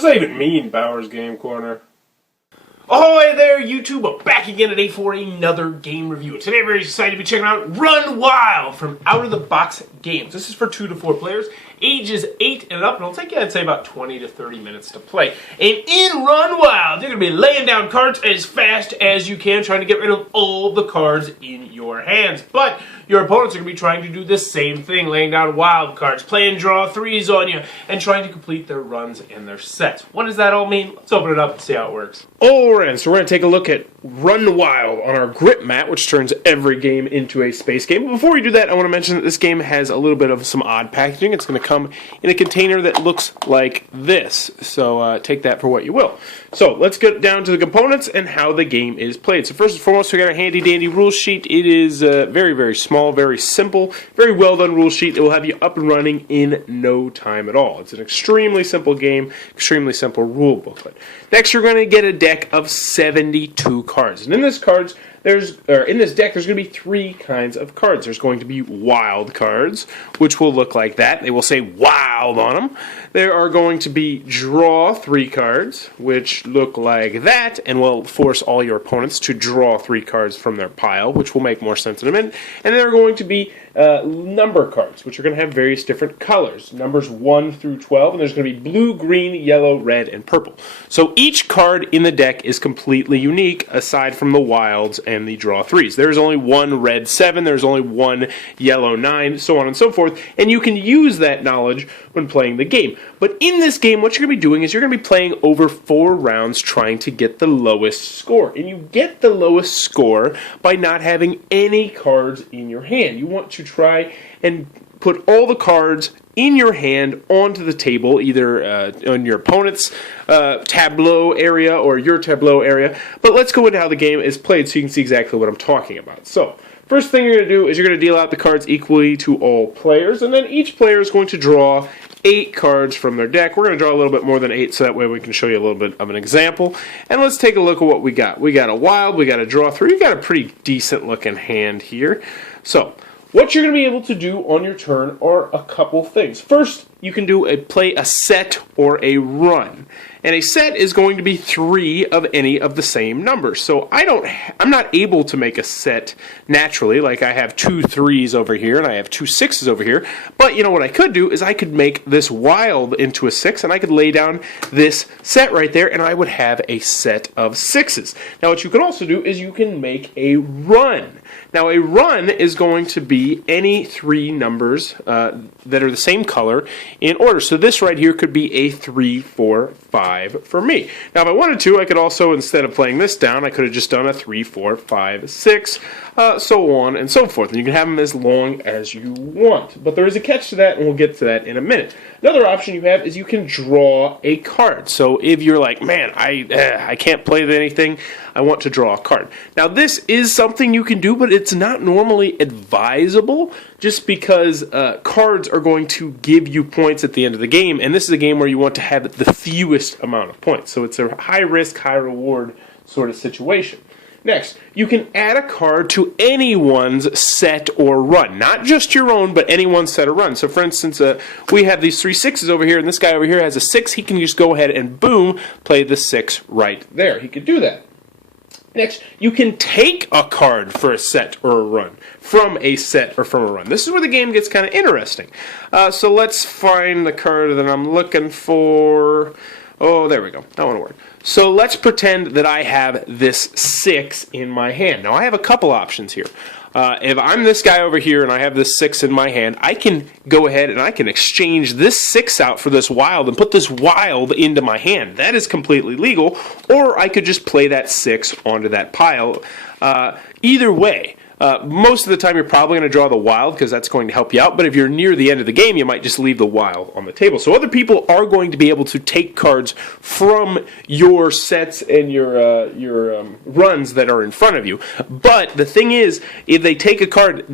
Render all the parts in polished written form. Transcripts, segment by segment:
does that even mean, Bowers Game Corner? Ahoy there, YouTube! We're back again today for another game review. Today, I'm very excited to be checking out Run Wild from Out of the Box Games. This is for 2 to 4 players, ages 8 and up, and it'll take you, I'd say, about 20 to 30 minutes to play. And in Run Wild, you're going to be laying down cards as fast as you can, trying to get rid of all the cards in your hands. But your opponents are going to be trying to do the same thing, laying down wild cards, playing draw threes on you, and trying to complete their runs and their sets. What does that all mean? Let's open it up and see how it works. Alright, so we're going to take a look at Run Wild on our grip mat, which turns every game into a space game. But before we do that, I want to mention that this game has a little bit of some odd packaging. It's going to come in a container that looks like this, so take that for what you will. So let's get down to the components and how the game is played. So first and foremost, we got a handy dandy rule sheet. It is very, very small, very simple, very well done rule sheet. It will have you up and running in no time at all. It's an extremely simple game, extremely simple rule booklet. Next, you're going to get a deck of 72 cards, and in this deck, there's going to be 3 kinds of cards. There's going to be wild cards, which will look like that. They will say wild on them. There are going to be draw 3 cards, which look like that, and will force all your opponents to draw 3 cards from their pile, which will make more sense in a minute. And there are going to be number cards, which are going to have various different colors, numbers 1 through 12, and there's going to be blue, green, yellow, red, and purple. So each card in the deck is completely unique, aside from the wilds and the draw 3s. There's only one red 7, there's only one yellow 9, so on and so forth, and you can use that knowledge when playing the game. But in this game, what you're going to be doing is you're going to be playing over 4 rounds trying to get the lowest score. And you get the lowest score by not having any cards in your hand. You want to try and put all the cards in your hand onto the table, either on your opponent's tableau area or your tableau area. But let's go into how the game is played so you can see exactly what I'm talking about. So, first thing you're going to do is you're going to deal out the cards equally to all players, and then each player is going to draw 8 cards from their deck. We're going to draw a little bit more than 8, so that way we can show you a little bit of an example. And let's take a look at what we got. We got a wild, we got a draw 3, we got a pretty decent looking hand here. So, what you're going to be able to do on your turn are a couple things. First, you can play a set or a run. And a set is going to be 3 of any of the same numbers. So I'm not able to make a set naturally, like I have 2 3s over here and I have 2 6s over here. But you know what I could do is I could make this wild into a 6 and I could lay down this set right there and I would have a set of 6s. Now what you can also do is you can make a run. Now a run is going to be any 3 numbers that are the same color in order. So this right here could be a 3, 4, 5 for me. Now if I wanted to, I could also, instead of playing this down, I could have just done a 3, 4, 5, 6, so on and so forth. And you can have them as long as you want. But there is a catch to that, and we'll get to that in a minute. Another option you have is you can draw a card. So if you're like, man, I can't play anything, I want to draw a card. Now this is something you can do, but it's not normally advisable just because cards are going to give you points at the end of the game, and this is a game where you want to have the fewest amount of points. So it's a high risk, high reward sort of situation. Next, you can add a card to anyone's set or run. Not just your own, but anyone's set or run. So for instance, we have these 3 6s over here, and this guy over here has a 6. He can just go ahead and boom, play the 6 right there. He could do that. Next, you can take a card for a set or a run, from a set or from a run. This is where the game gets kind of interesting. So let's find the card that I'm looking for. Oh, there we go. That won't work. So let's pretend that I have this 6 in my hand. Now I have a couple options here. If I'm this guy over here and I have this 6 in my hand, I can go ahead and I can exchange this 6 out for this wild and put this wild into my hand. That is completely legal. Or I could just play that 6 onto that pile. Either way, most of the time you're probably going to draw the wild because that's going to help you out, but if you're near the end of the game, you might just leave the wild on the table. So other people are going to be able to take cards from your sets and your runs that are in front of you. But the thing is, if they take a card,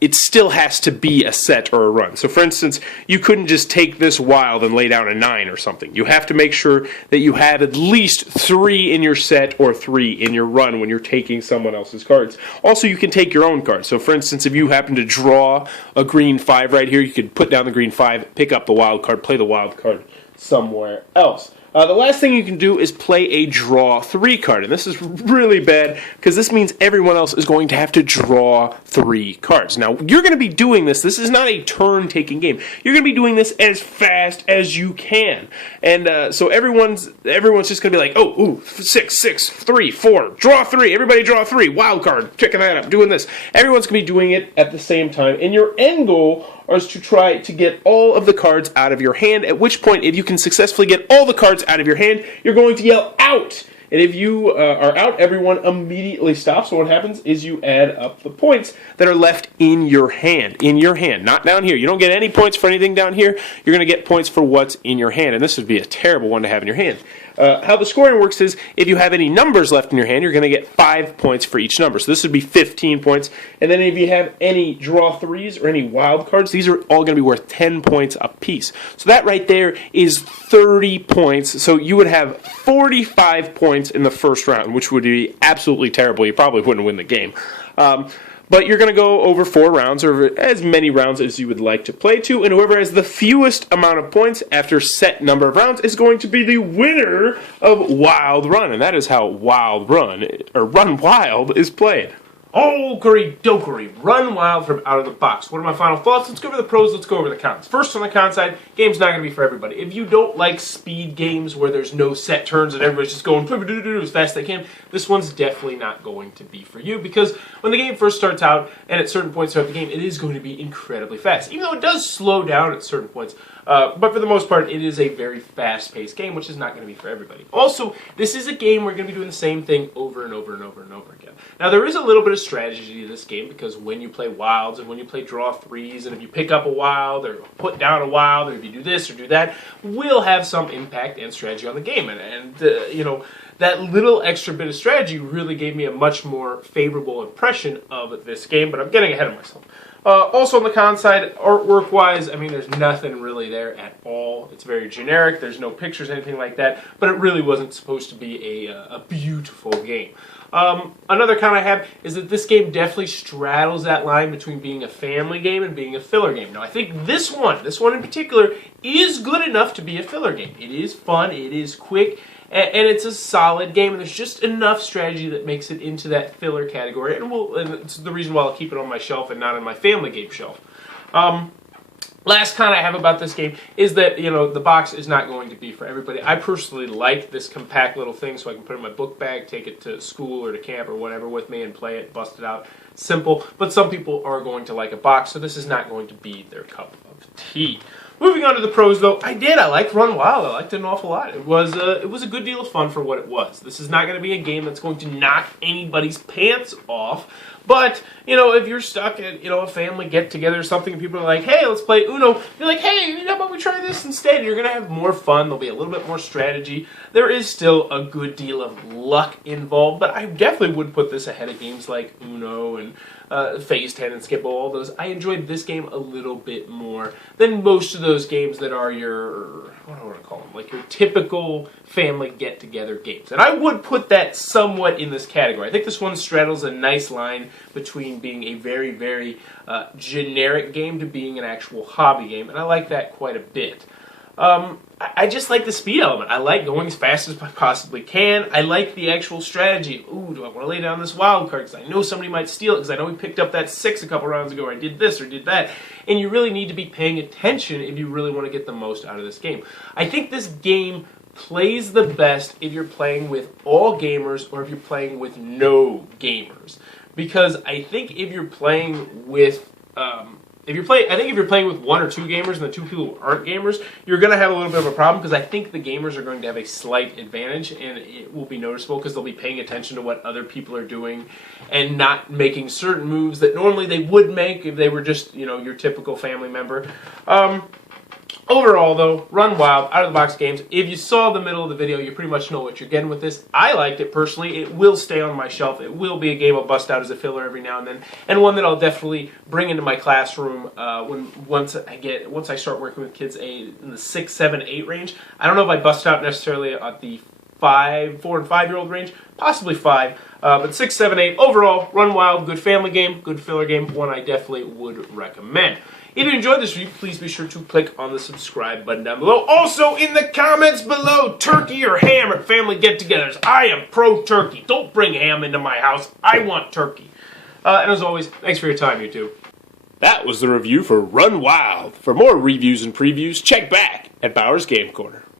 it still has to be a set or a run. So for instance, you couldn't just take this wild and lay down a 9 or something. You have to make sure that you have at least 3 in your set or 3 in your run when you're taking someone else's cards. Also, you can take your own cards. So for instance, if you happen to draw a green 5 right here, you could put down the green 5, pick up the wild card, play the wild card, somewhere else. The last thing you can do is play a draw 3 card, and this is really bad because this means everyone else is going to have to draw 3 cards. Now, you're going to be doing this. This is not a turn-taking game. You're going to be doing this as fast as you can, and so everyone's just going to be like, oh, ooh, 6, 6, 3, 4, draw 3. Everybody draw 3. Wild card, checking that up, doing this. Everyone's going to be doing it at the same time, and your end goal is to try to get all of the cards out of your hand, at which point, if you can successfully get all the cards out of your hand, you're going to yell out. And if you are out, everyone immediately stops. So what happens is you add up the points that are left in your hand. In your hand, not down here. You don't get any points for anything down here. You're going to get points for what's in your hand. And this would be a terrible one to have in your hand. How the scoring works is if you have any numbers left in your hand, you're going to get 5 points for each number. So this would be 15 points. And then if you have any draw 3s or any wild cards, these are all going to be worth 10 points apiece. So that right there is 30 points. So you would have 45 points in the first round, which would be absolutely terrible. You probably wouldn't win the game. But you're going to go over 4 rounds, or as many rounds as you would like to play to, and whoever has the fewest amount of points after set number of rounds is going to be the winner of Wild Run, and that is how Wild Run, or Run Wild, is played. Okery dokery, Run Wild from Out of the Box. What are my final thoughts? Let's go over the pros, let's go over the cons. First, on the con side, game's not going to be for everybody. If you don't like speed games where there's no set turns and everybody's just going as fast as they can, this one's definitely not going to be for you, because when the game first starts out, and at certain points throughout the game, it is going to be incredibly fast, even though it does slow down at certain points. But for the most part, it is a very fast-paced game, which is not going to be for everybody. Also, this is a game where you're going to be doing the same thing over and over and over and over again. Now, there is a little bit of strategy to this game, because when you play wilds and when you play draw 3s, and if you pick up a wild or put down a wild, or if you do this or do that, will have some impact and strategy on the game. And you know, that little extra bit of strategy really gave me a much more favorable impression of this game, but I'm getting ahead of myself. Also on the con side, artwork-wise, I mean, there's nothing really there at all. It's very generic. There's no pictures, anything like that, but it really wasn't supposed to be a beautiful game. Another con I have is that this game definitely straddles that line between being a family game and being a filler game. Now, I think this one in particular, is good enough to be a filler game. It is fun, it is quick, and it's a solid game, and there's just enough strategy that makes it into that filler category, and it's the reason why I'll keep it on my shelf and not on my family game shelf. Last con I have about this game is that, you know, the box is not going to be for everybody. I personally like this compact little thing so I can put it in my book bag, take it to school or to camp or whatever with me and play it, bust it out. Simple, but some people are going to like a box, so this is not going to be their cup of tea. Moving on to the pros, though, I liked Run Wild. I liked it an awful lot. It was a good deal of fun for what it was. This is not going to be a game that's going to knock anybody's pants off. But, you know, if you're stuck at, you know, a family get-together or something, and people are like, hey, let's play Uno, you're like, hey, how about we try this instead? You're going to have more fun. There'll be a little bit more strategy. There is still a good deal of luck involved, but I definitely would put this ahead of games like Uno and Phase 10 and Skip-Bo, all those. I enjoyed this game a little bit more than most of those games that are your, what do I want to call them, like your typical family get-together games. And I would put that somewhat in this category. I think this one straddles a nice line between being a very, very generic game to being an actual hobby game, and I like that quite a bit. I just like the speed element. I like going as fast as I possibly can. I like the actual strategy. Ooh, do I want to lay down this wild card because I know somebody might steal it, because I know we picked up that 6 a couple rounds ago, or I did this or did that. And you really need to be paying attention if you really want to get the most out of this game. I think this game plays the best if you're playing with all gamers or if you're playing with no gamers. Because I think if you're playing with if you're playing with 1 or 2 gamers and the 2 people who aren't gamers, you're going to have a little bit of a problem, because I think the gamers are going to have a slight advantage, and it will be noticeable because they'll be paying attention to what other people are doing and not making certain moves that normally they would make if they were just, you know, your typical family member. Overall, though, Run Wild, out-of-the-box games. If you saw the middle of the video, you pretty much know what you're getting with this. I liked it personally. It will stay on my shelf. It will be a game I'll bust out as a filler every now and then, and one that I'll definitely bring into my classroom once I start working with kids in the 6, 7, 8 range. I don't know if I bust out necessarily at the 4 and 5 year old range, possibly 5. But 6, 7, 8 overall, Run Wild, good family game, good filler game, one I definitely would recommend. If you enjoyed this review, please be sure to click on the subscribe button down below. Also, in the comments below, turkey or ham at family get-togethers. I am pro-turkey. Don't bring ham into my house. I want turkey. And as always, thanks for your time, YouTube. That was the review for Run Wild. For more reviews and previews, check back at Bauer's Game Corner.